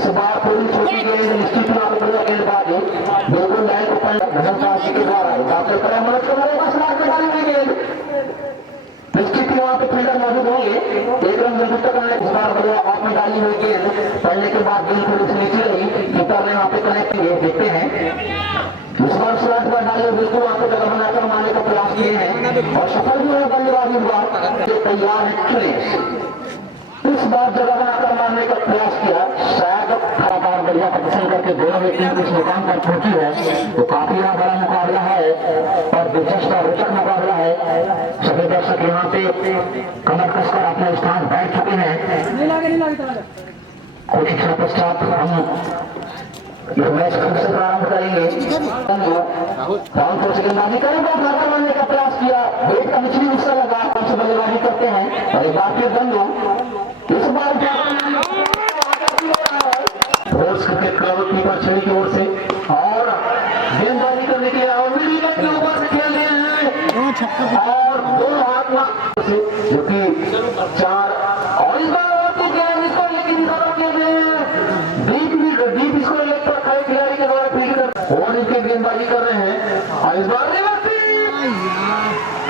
इस बार पूरी छोटी गेंद निश्चित रूप से गेंदबाजी बिल्कुल लाइन पर घनश्याम के द्वारा डॉक्टर प्रेम मनोज को मेरे पास मार के डाली हुई गेंद निश्चित ही वहां पे फील्डर मौजूद होंगे। एक रन बिल्कुल तक इस बार बढ़िया ऑफ में डाली हुई गेंद पड़ने के बाद गेंद थोड़ी सी नीचे रही, कीपर ने वहां पे कनेक्ट किए, देखते हैं इस बार स्लैश पर डाले बिल्कुल वहां पे जगह बनाकर मारने का प्रयास किए हैं और सफल भी हुए बल्लेबाज इस बार तैयार है ट्रेस। इस बार जगह बनाकर मारने का प्रयास किया, शायद लगातार बढ़िया प्रदर्शन करके दोनों में टीम इस मुकाम पर पहुंची है तो काफी बड़ा मुकाबला है और दिलचस्प और रोचक मुकाबला है। सभी दर्शक यहाँ पे कमर कसकर अपने स्थान बैठ चुके हैं। कुछ क्षण पश्चात हम मैच फिर से प्रारंभ करेंगे। गेंदबाजी करेंगे, मारने का प्रयास किया, बैट का निचली हिस्सा लगा, बल्लेबाजी करते हैं और एक बार फिर दंडो इस बार क्रिकेट क्लब कीपर छड़ी की ओर से और गेंदबाजी करने के लिए के ऊपर से खेल रहे हैं और दो हाथ जो कि 4 और इस बार गेंद इसको लेकिन डीप इसको लेग पर खड़े खिलाड़ी के द्वारा फील्ड कर और इनके गेंदबाजी कर रहे हैं और इस बार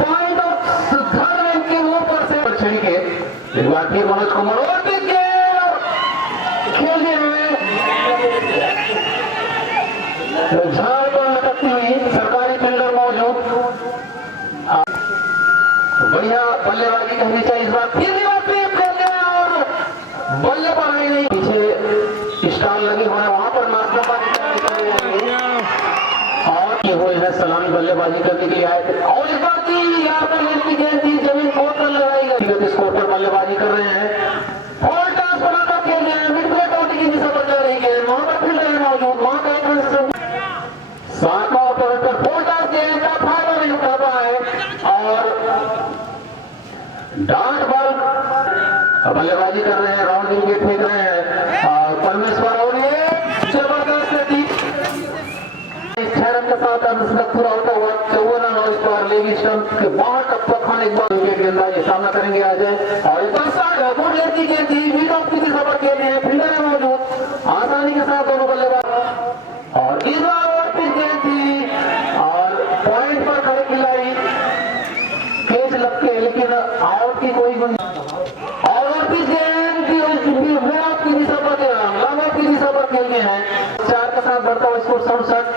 पॉइंट ऑफ सिद्धार्थ के ऊपर से छड़ी के एक बार फिर मनोज कुमार और खेलने हुए झाड़ पर लटकती हुई सरकारी फील्डर मौजूद, बढ़िया बल्लेबाजी कहनी चाहिए इस बार फिर और बल्ले पर आई नहीं, पीछे स्टॉल लगे हुए हैं वहां पर और हुए हैं सलामी बल्लेबाजी करने के लिए आए थे और इस बार की गेंद थी जमीन बहुत कर लगाई गई, स्कोर पर बल्लेबाजी कर रहे हैं और टॉस बनाकर खेल रहे हैं, मिड प्लेट आउट की दिशा पर जा रही है, वहां पर फील्डर है मौजूद, वहां का सातवां ओवर पर फुल टॉस गेंद का फायदा नहीं उठा पाए और डार्ट बॉल बल्लेबाजी कर रहे हैं, राउंड विकेट फेंक रहे हैं और परमेश्वर और ये जबरदस्त के साथ पूरा होता हुआ 54 रन और इस बार लेगी स्टंप के बाहर टप्पा खाने के बाद विकेट गेंदबाजी सामना करेंगे आज और इस बार गुड लेग की गेंद थी, मीड ऑफ की दिशा पर खेल रहे हैं, फील्डर है मौजूद, आसानी के साथ दोनों बल्लेबाज और इस बार और फिर गेंद थी और पॉइंट पर खड़े खिलाड़ी कैच लगते हैं लेकिन आउट की कोई और फिर गेंद की दिशा पर लंब की दिशा पर खेलते हैं, 4 के साथ बढ़ता हुआ स्कोर 68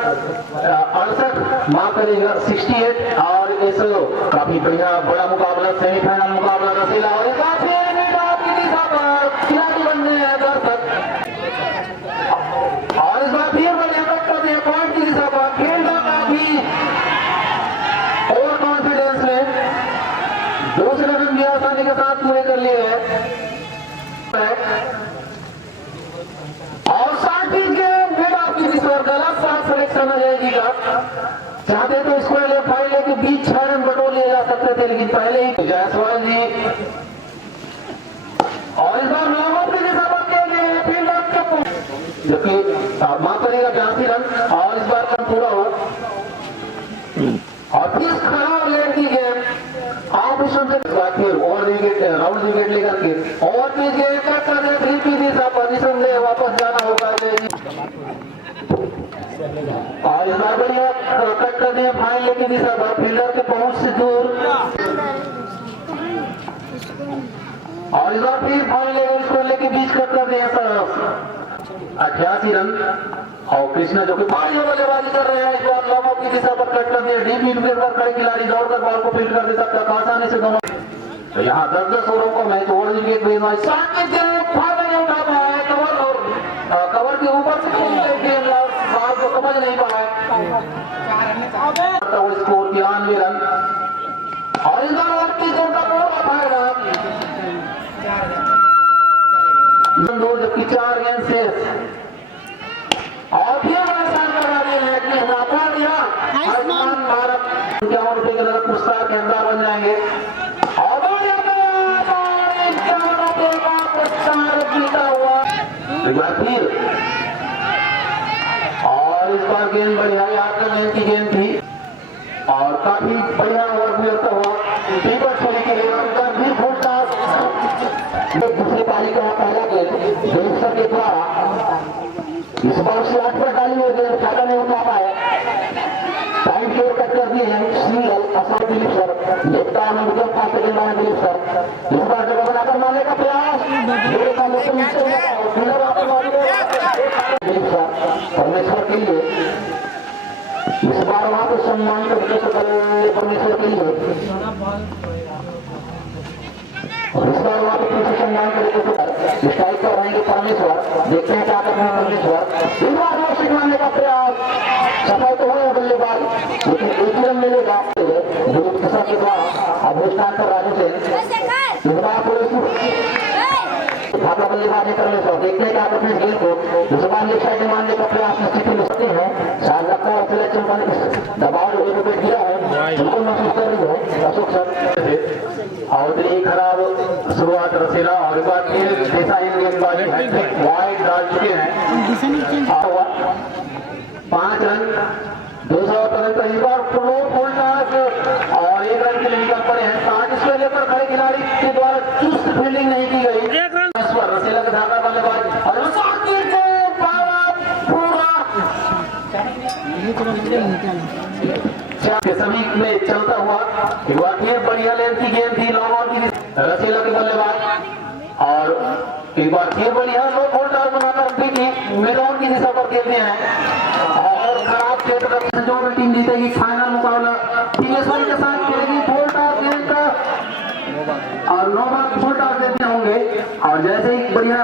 माफ करेगा 68 और इस काफी बढ़िया बड़ा मुकाबला सेमीफाइनल मुकाबला रसीला और की दिशा पर खिलाड़ी बन रहे हैं दर्शक और इस बार फिर बढ़िया करते हैं पॉइंट की दिशा पर, खेलना काफी ओवर कॉन्फिडेंस में दूसरे रन भी आसानी के साथ पूरे कर लिए हैं और 60 के गलत साथ सिलेक्शन आ जाएगी का चाहते तो इसको लेफ्ट फाइल लेके 20 रन बटोर लिए जा सकते थे लेकिन पहले ही जायसवाल जी और इस बार नॉर्मल के दिशा पर खेले फील्डर जो कि माफ करेगा 82 रन और इस बार रन पूरा हो और फिर खराब लेट की गेम ऑपरेशन से और विकेट राउंड विकेट लेकर के और फिर गेम कट कर दे 3 की दिशा पोजीशन ले वापस जाना होगा और इस बार बढ़िया कट कर दिए फाइन लेके दिशा पर फील्डर के पहुंच से दूर और इस बार फिर फाइन लेके इसको लेके बीच कट कर दिए 88 रन और कृष्णा जो कि बढ़िया बल्लेबाजी कर रहे हैं, इस बार लॉन्ग की दिशा पर कट कर दिए, डीप विकेट पर खड़े खिलाड़ी दौड़कर बॉल को फील्ड कर दे सकता है आसानी से दोनों तो यहाँ 10-10 ओवरों को मैच ओवर विकेट भी फायदा नहीं उठा पाया कवर और कवर के ऊपर से बात को समझ नहीं पाया स्कोर 93 रन और इस बार की जोर का पूरा फायदा जबकि 4 गेंद से और फिर आयुष्मान भारत ₹51 के पुरस्कार के अंदर बन जाएंगे और जीता हुआ एक बार फिर और इस बार गेंद बढ़िया आक्रमण की गेंद थी और काफी बढ़िया ओवर भी होता हुआ कीपर छोड़ी के लिए भी फुल टॉस दूसरी पारी का पहला गेंद के द्वारा परमेश्वर के लिए इस बार वहां को सम्मान करके परमेश्वर के लिए और इस बार वहां को पीछे सम्मान करके इस टाइप का रहेंगे परमेश्वर। देखते हैं क्या करते हैं परमेश्वर। इस बार रोशिक मारने का प्रयास सफल तो हुए बल्लेबाज, लेकिन एक ही रन मिलेगा गुरु प्रसाद के द्वारा। अब वो स्थान पर राजू से इस बार भागा बल्लेबाजी करने से देखते हैं क्या करते हैं गेंद को जुबान के साइड मारने का प्रयास स्थिति में सकते हैं। शायद लगता है सिलेक्शन का दबाव जो दिया है बिल्कुल महसूस कर रही है अशोक सर। और इतनी खराब शुरुआत रसीला और बाद देसाई गेंदबाजी वाइड डाल चुके हैं। 5 रन 200 इस बार फ्लो फुल टॉस और 1 रन के लिए निकल पड़े हैं। 60 स्क्वायर पर खड़े खिलाड़ी के द्वारा चुस्त फील्डिंग नहीं की गई। रसीला के धागा बल्लेबाज और सभी में चलता हुआ एक बार फिर बढ़िया लेंथ की गेंद थी लॉन्ग ऑन की रसीला के बल्लेबाज और एक बार फिर बढ़िया लो फुल टॉस बनाकर मिड ऑन की दिशा पर खेलते हैं। और खराब क्षेत्र जो भी टीम जीतेगी फाइनल मुकाबला टीमेश्वरी के साथ खेलेगी। फुल टॉस गेंद का और 9 बार फुल टॉस देते होंगे और जैसे ही बढ़िया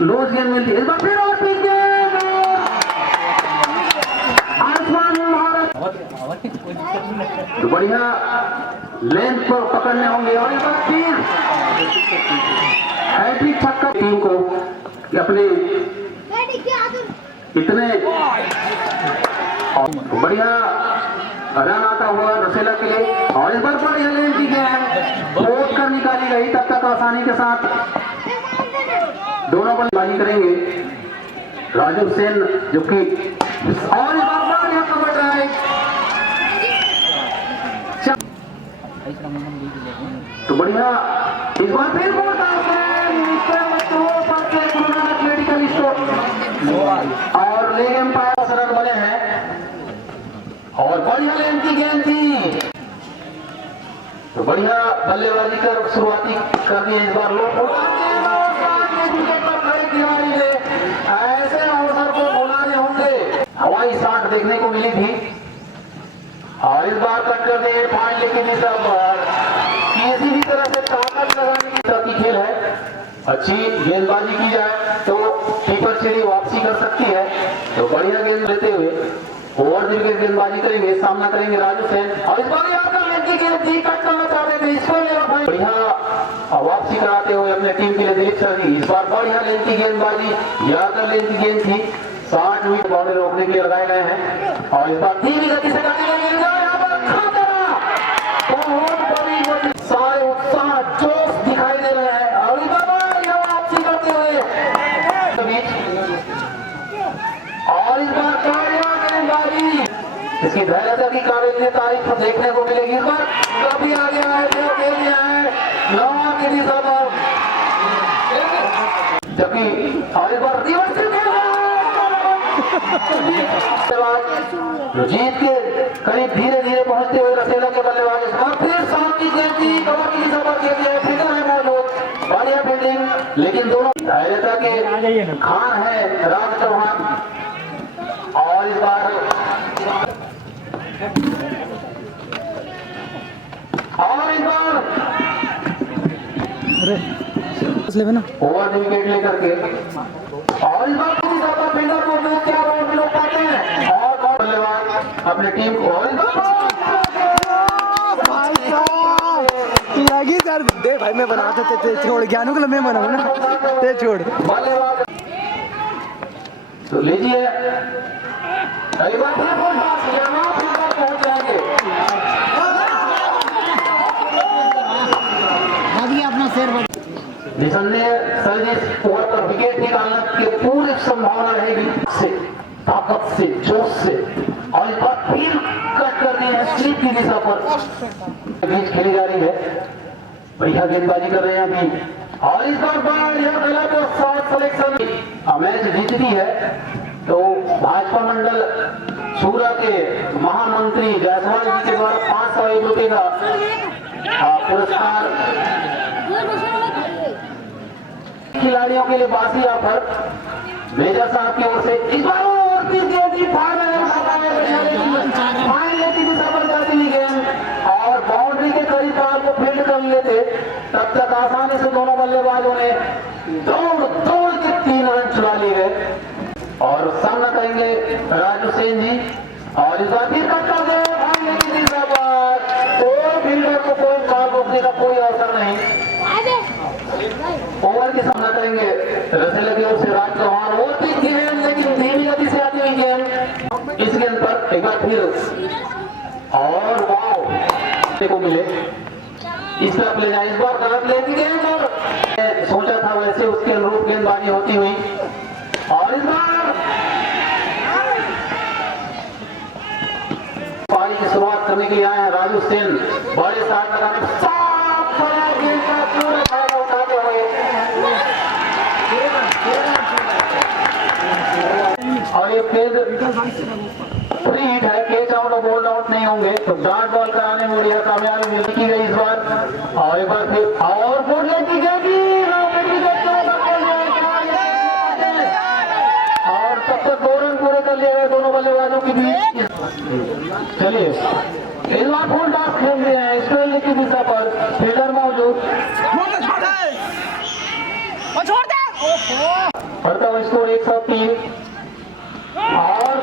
लूज गेंद मिलती है इस बार फिर और पीछे आयुष्मान भारत तो बढ़िया लेंथ पर पकड़ने होंगे और इस बार फिर हैट्रिक छक्का टीम को अपने इतने बढ़िया रन आता हुआ रसीला के लिए और इस बार बढ़िया लेंथ की गेंद बोट कर निकाली गई। तब तक आसानी के साथ दोनों बल्लेबाजी करेंगे राजू सेन जो कि और इस बार बढ़िया कवर ड्राइव तो बढ़िया इस बार फिर मेडिकल स्टोर और लेग एम्पायर रन बने हैं और बढ़िया लेंथ की गेंद थी तो बढ़िया बल्लेबाजी कर शुरुआती कर दी इस बार लोग ऐसे अवसर को बुलाने होंगे। हवाई शॉट देखने को मिली थी और इस बार कट कर दिए पॉइंट, लेकिन इस बार किसी भी तरह से ताकत लगाने की तरह की खेल है। अच्छी गेंदबाजी की जाए तो कीपर सीढ़ी वापसी कर सकती है। तो बढ़िया गेंद लेते हुए ओवर द विकेट गेंदबाजी करेंगे, सामना करेंगे राजू सेन और इस बार कट करना चाहते थे इसको बढ़िया वापसी कराते हुए अपने टीम के लिए दिलीप सर इस बार बढ़िया लेंथ की गेंदबाजी यादव लेंथ की गेंद थी। 60 मीटर बॉर्डर रोकने के लिए लगाए गए हैं और इस बार धीमी गति से सारे उत्साह जोश दिखाई दे रहे हैं और इस बार वापसी करते हुए और इस बार गेंदबाजी इसकी धैर्यता की काबिल तारीफ देखने को मिलेगी। इस बार कभी आगे आए थे नवा की दिशा पर जबकि और इस बार जीत के करीब धीरे धीरे पहुंचते हुए रसीला के बल्लेबाज इस बार फिर सामने की गेंद थी कवर की दिशा पर खेल दिया फिगर है मौजूद बढ़िया फील्डिंग, लेकिन दोनों धैर्यता के खान है राज चौहान और इस बार ओवर द विकेट लेकर के और इस बार फिंगर को क्या लोग पाते हैं और बल्लेबाज अपने टीम को सर दे भाई मैं बनाते थे छोड़ ज्ञानों को मैं बनाऊं ना ते छोड़ बल्लेबाज तो लीजिए अगली बार पहुंच जाएंगे अपना शेर निसंदेह सर्विस ओवर पर विकेट निकालने की पूरी संभावना रहेगी से ताकत से जोश से और इस बार फिर कट कर दिए हैं स्लिप की दिशा पर बीच खेली जा रही है। बढ़िया गेंदबाजी कर रहे हैं अभी और इस बार बढ़िया खेला तो शॉट सिलेक्शन मैच जीतती है तो भाजपा मंडल सूरा के महामंत्री जायसवाल जी के द्वारा 501 रुपए का पुरस्कार खिलाड़ियों के लिए बासी ऑफर मेजर साहब की ओर से। इस बार वो 38 गेंद की फाइनल की सफल जाती हुई गेंद और बाउंड्री के करीब बॉल को फील्ड कर लेते, तब तक आसानी से दोनों बल्लेबाजों ने दौड़ के 3 रन चुरा लिए और सामना करेंगे राजू सेन जी। और इस बार फिर कट कर दे फाइनल की तीसरा बार, कोई फील्डर को कोई बॉल रोकने का कोई अवसर नहीं। ओवर की सामना करेंगे रसेला की ओर से राज चौहान। वो तीन गेंद लेकिन धीमी गति से आती हुई गेंद इस गेंद पर एक बार फिर और वाव को मिले, इस तरफ ले जाए। इस बार गलत लेगी गेंद और सोचा था वैसे उसके अनुरूप गेंदबाजी होती हुई। और इस बार पारी की शुरुआत करने के लिए आए हैं राजू सेन। बड़े साथ लगाने साफ बड़ा गेंद का पूरा फायदा उठाते हुए और ये गेंद फ्री हिट है, कैच आउट और बोल्ड आउट नहीं होंगे, तो डॉट बॉल कराने में बढ़िया कामयाबी मिली की गई इस बार। और एक बार फिर और बोल की जाएगी और तब तक 2 रन पूरे कर लिए गए दोनों बल्लेबाजों के बीच। चलिए इस बार फुल टॉस खेल रहे हैं स्ट्रेलिया की दिशा पर, फील्डर मौजूद पड़ता हुआ स्कोर 103 और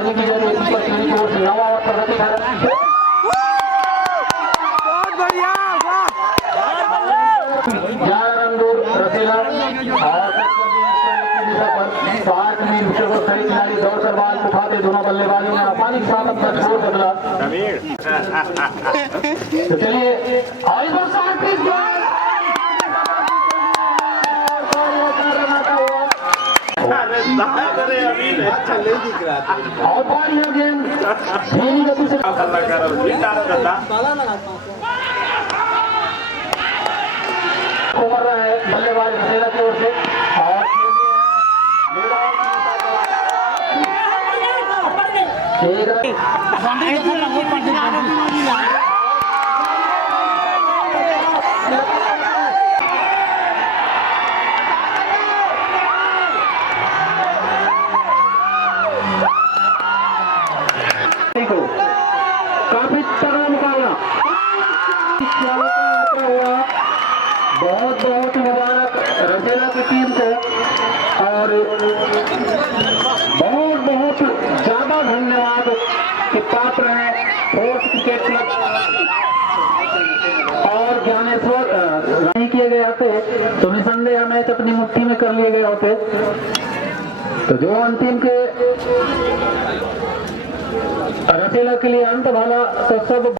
की जरूरत की ओर से नवा प्रगति है। बहुत बढ़िया, 11 रन दूर रसेला और 5 मिनट को खड़े खिलाड़ी दौड़कर बाल उठाते दोनों बल्लेबाजों ने आसानी के साथ अपना स्कोर बदला। तो चलिए और इस बार 37 और बढ़िया गेंद धीमी गति से उमड़ रहा है बल्लेबाज रसेला की ओर से। और काफी तगड़ा मुकाबला, बहुत बहुत मुबारक रसेला की टीम को और बहुत बहुत ज्यादा धन्यवाद कि पात्र हैं फोर्स क्रिकेट क्लब और ज्ञानेश्वर नहीं किए गए होते तो निसंदेह मैच अपनी मुट्ठी में कर लिए गए होते। तो जो अंतिम के रसेला के लिए अंत भला तो सब